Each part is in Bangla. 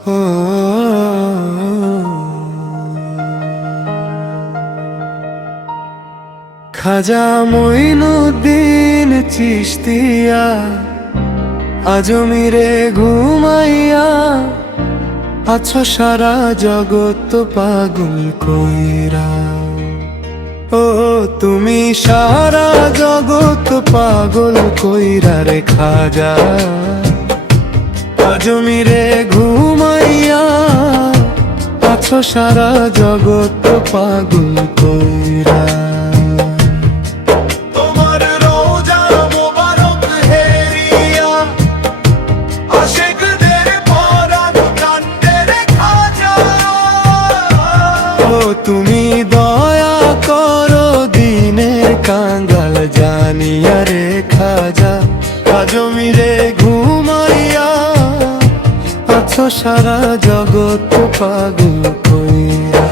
ও খাজা মঈনুদ্দিন চিশতিয়া আজমিরে ঘুমাইয়া আছো সারা জগৎ পাগল কইরা। ও তুমি সারা জগৎ পাগল কইরা রে খাজা আজমিরে ঘুমাইয়া আছো সারা জগৎ পাগল কইরা। তুমি দয়া করো দিনের কাঙ্গাল জানিয়া রে খাজা আজমিরে ঘুমাইয়া আছো সারা জগৎ পাগল কইরা।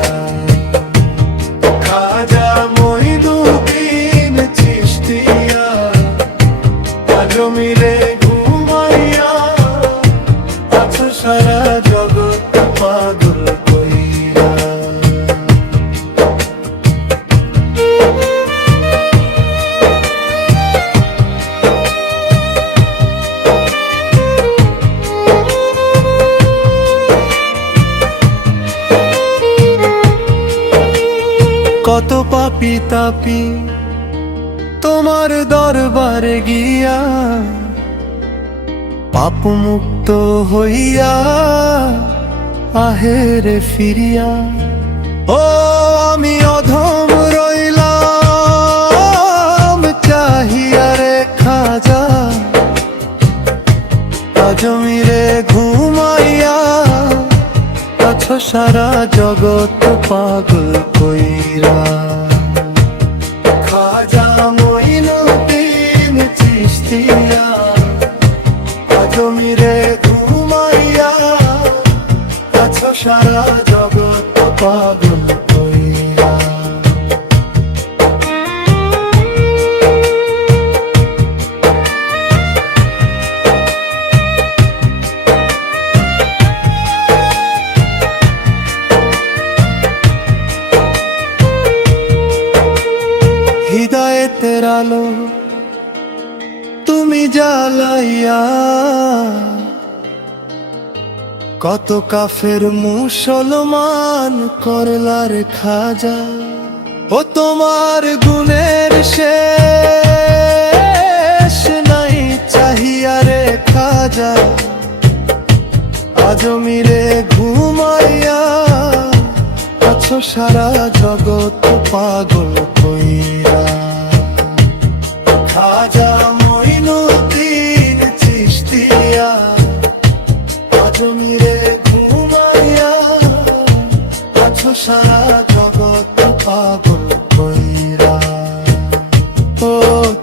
খাজা মঈনুদ্দিন চিশতিয়া আজমিরে ঘুমাইয়া আছো সারা জগৎ পাগল কইরা। কত পাপী তাপী তোমার দরবারে গিয়া পাপ মুক্ত হইয়া আহেরে ফিরিয়া। ও আমি অধম রইলাম চাহিয়া রে খাজা আজমিরে ঘুমাইয়া আছো সারা জগৎ পাগল কইরা। খাজা মঈনুদ্দিন চিশতিয়া আজমিরে ঘুমাইয়া আছো সারা জগৎ পাগল কইরা। হিদায়েতের আলো তুমি জ্বালাইয়া কত কাফের মুসলমান করলার খাজা। ও তোমার গুণের শেষ নাই চাহিয়া রে খাজা আজমিরে ঘুমাইয়া আছো সারা জগৎ পাগল কইরা। খাজা মঈনুদ্দিন চিশতিয়া আজমিরে ঘুমাইয়া আছো সারা জগৎ পাগল কইরা। ও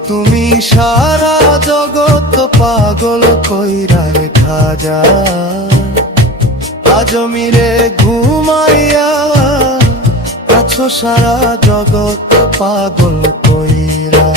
তুমি সারা জগৎ পাগল কইরা রে খাজা আজমিরে ঘুমাইয়া আছো সারা জগৎ পাগল কইরা।